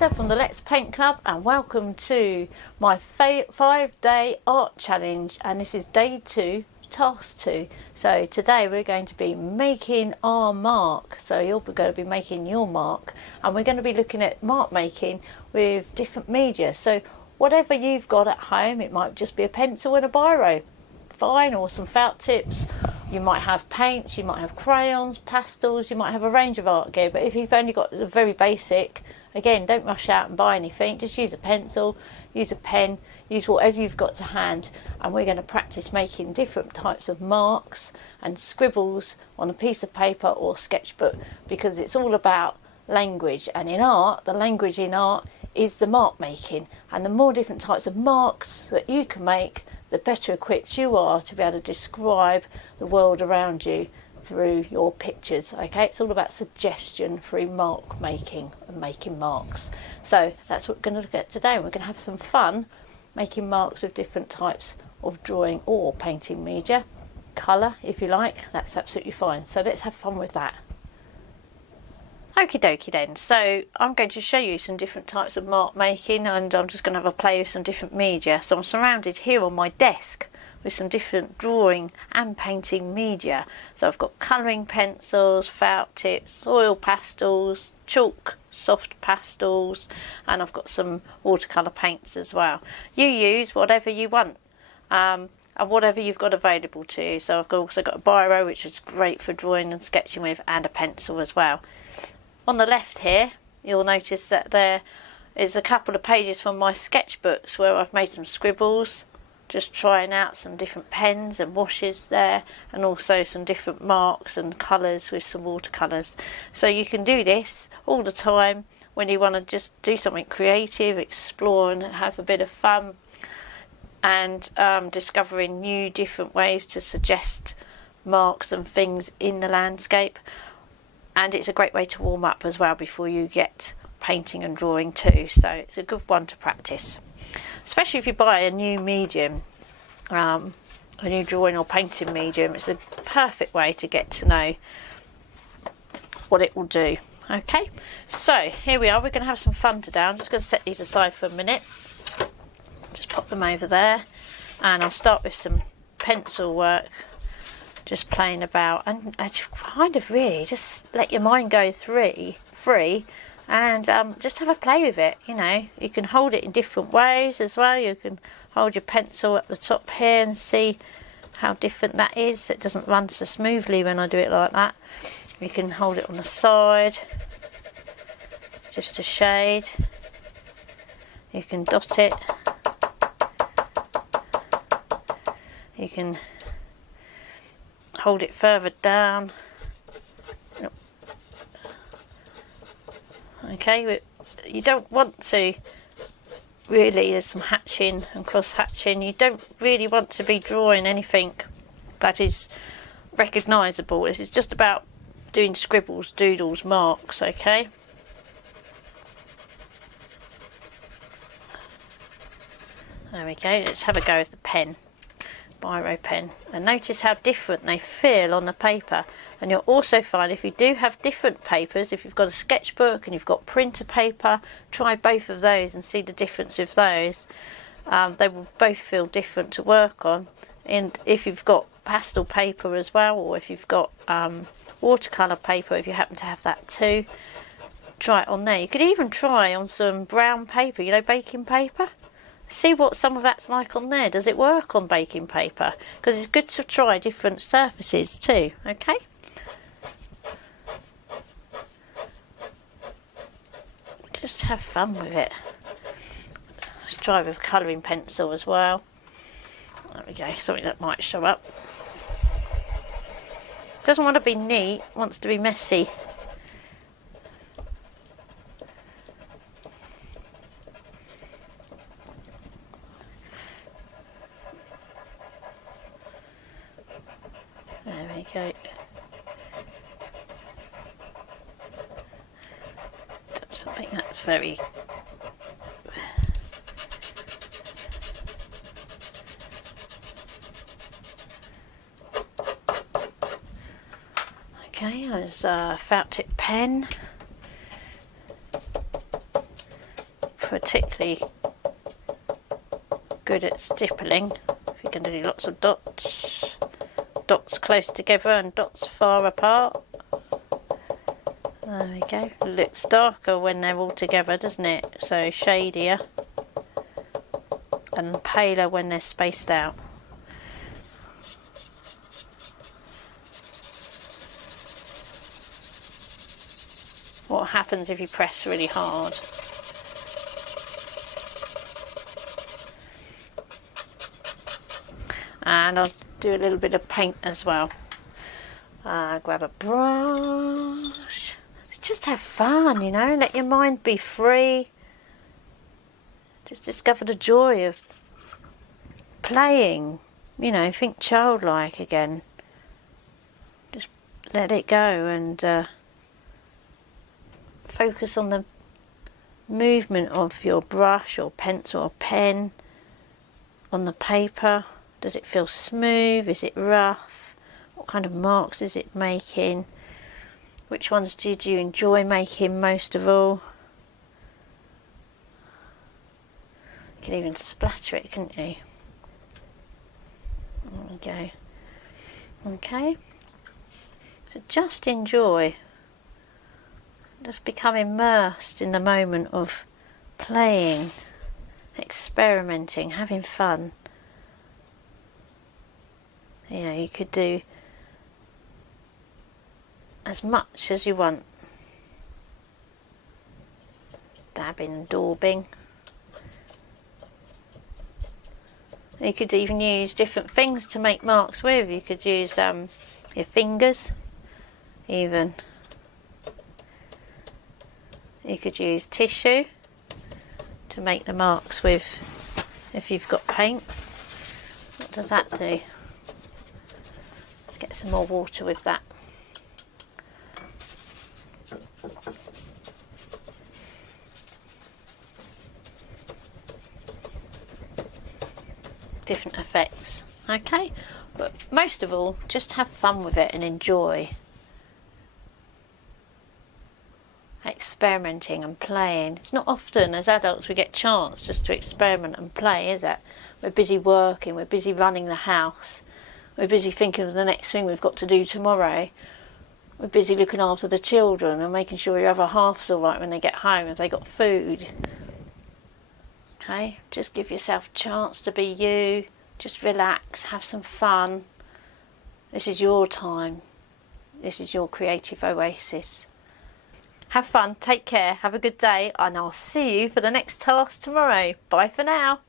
Louisa from the Let's Paint Club, and welcome to my 5-day art challenge, and this is day 2, task 2. So today we're going to be making our mark. So you're going to be making your mark, and we're going to be looking at mark making with different media. So whatever you've got at home, it might just be a pencil and a biro, fine, or some felt tips. You might have paints, you might have crayons, pastels, you might have a range of art gear. But if you've only got the very basic, again, don't rush out and buy anything. Just use a pencil, use a pen, use whatever you've got to hand. And we're going to practice making different types of marks and scribbles on a piece of paper or sketchbook, because it's all about language. And in art, the language in art is the mark making. And the more different types of marks that you can make, the better equipped you are to be able to describe the world around you through your pictures. Okay, it's all about suggestion through mark making and making marks. So that's what we're going to look at today. We're going to have some fun making marks with different types of drawing or painting media. Colour, if you like, that's absolutely fine. So let's have fun with that. Okie dokie then, so I'm going to show you some different types of mark making, and I'm just going to have a play with some different media. So I'm surrounded here on my desk with some different drawing and painting media. So I've got colouring pencils, felt tips, oil pastels, chalk, soft pastels, and I've got some watercolour paints as well. You use whatever you want. And whatever you've got available to you. So I've also got a biro, which is great for drawing and sketching with, and a pencil as well. On the left here, you'll notice that there is a couple of pages from my sketchbooks where I've made some scribbles, just trying out some different pens and washes there, and also some different marks and colours with some watercolours. So you can do this all the time when you want to just do something creative, explore and have a bit of fun, and discovering new different ways to suggest marks and things in the landscape. And it's a great way to warm up as well before you get painting and drawing too. So it's a good one to practice, especially if you buy a new medium, a new drawing or painting medium. It's a perfect way to get to know what it will do. Okay, so here we are. We're going to have some fun today. I'm just going to set these aside for a minute. Just pop them over there, and I'll start with some pencil work. Just playing about, and just kind of really just let your mind go free, and just have a play with it. You know, you can hold it in different ways as well. You can hold your pencil at the top here and see how different that is. It doesn't run so smoothly when I do it like that. You can hold it on the side, just a shade. You can dot it. You can hold it further down. Okay, you don't want to really, there's some hatching and cross hatching. You don't really want to be drawing anything that is recognisable. This is just about doing scribbles, doodles, marks. Okay, there we go. Let's have a go with the pen. Biro pen, and notice how different they feel on the paper. And you'll also find if you do have different papers, if you've got a sketchbook and you've got printer paper, try both of those and see the difference with those. They will both feel different to work on. And if you've got pastel paper as well, or if you've got watercolour paper, if you happen to have that too, try it on there. You could even try on some brown paper, you know, baking paper. See what some of that's like on there. Does it work on baking paper? Because it's good to try different surfaces too. Okay. Just have fun with it. Let's try with colouring pencil as well. There we go. Something that might show up. Doesn't want to be neat. Wants to be messy. There we go. Something that's very okay. There's a felt tip pen. particularly good at stippling. If you're going to do lots of dots, dots close together and dots far apart. There we go. It looks darker when they're all together, doesn't it? So shadier and paler when they're spaced out. What happens if you press really hard? And I'll do a little bit of paint as well. Grab a brush. Just have fun, you know, let your mind be free. Just discover the joy of playing, you know, think childlike again. Just let it go and focus on the movement of your brush or pencil or pen on the paper. Does it feel smooth? Is it rough? What kind of marks is it making? Which ones did you enjoy making most of all? You can even splatter it, couldn't you? There we go. Okay. So just enjoy. Just become immersed in the moment of playing, experimenting, having fun. You know, you could do as much as you want. Dabbing and daubing. You could even use different things to make marks with. You could use your fingers even. You could use tissue to make the marks with if you've got paint. What does that do? Let's get some more water with that. Different effects, okay, but most of all just have fun with it and enjoy experimenting and playing. It's not often as adults we get a chance just to experiment and play, is it? We're busy working, we're busy running the house, we're busy thinking of the next thing we've got to do tomorrow, we're busy looking after the children and making sure your other half's all right when they get home, if they got food. Okay, just give yourself a chance to be you, just relax, have some fun. This is your time, this is your creative oasis. Have fun, take care, have a good day, and I'll see you for the next task tomorrow. Bye for now.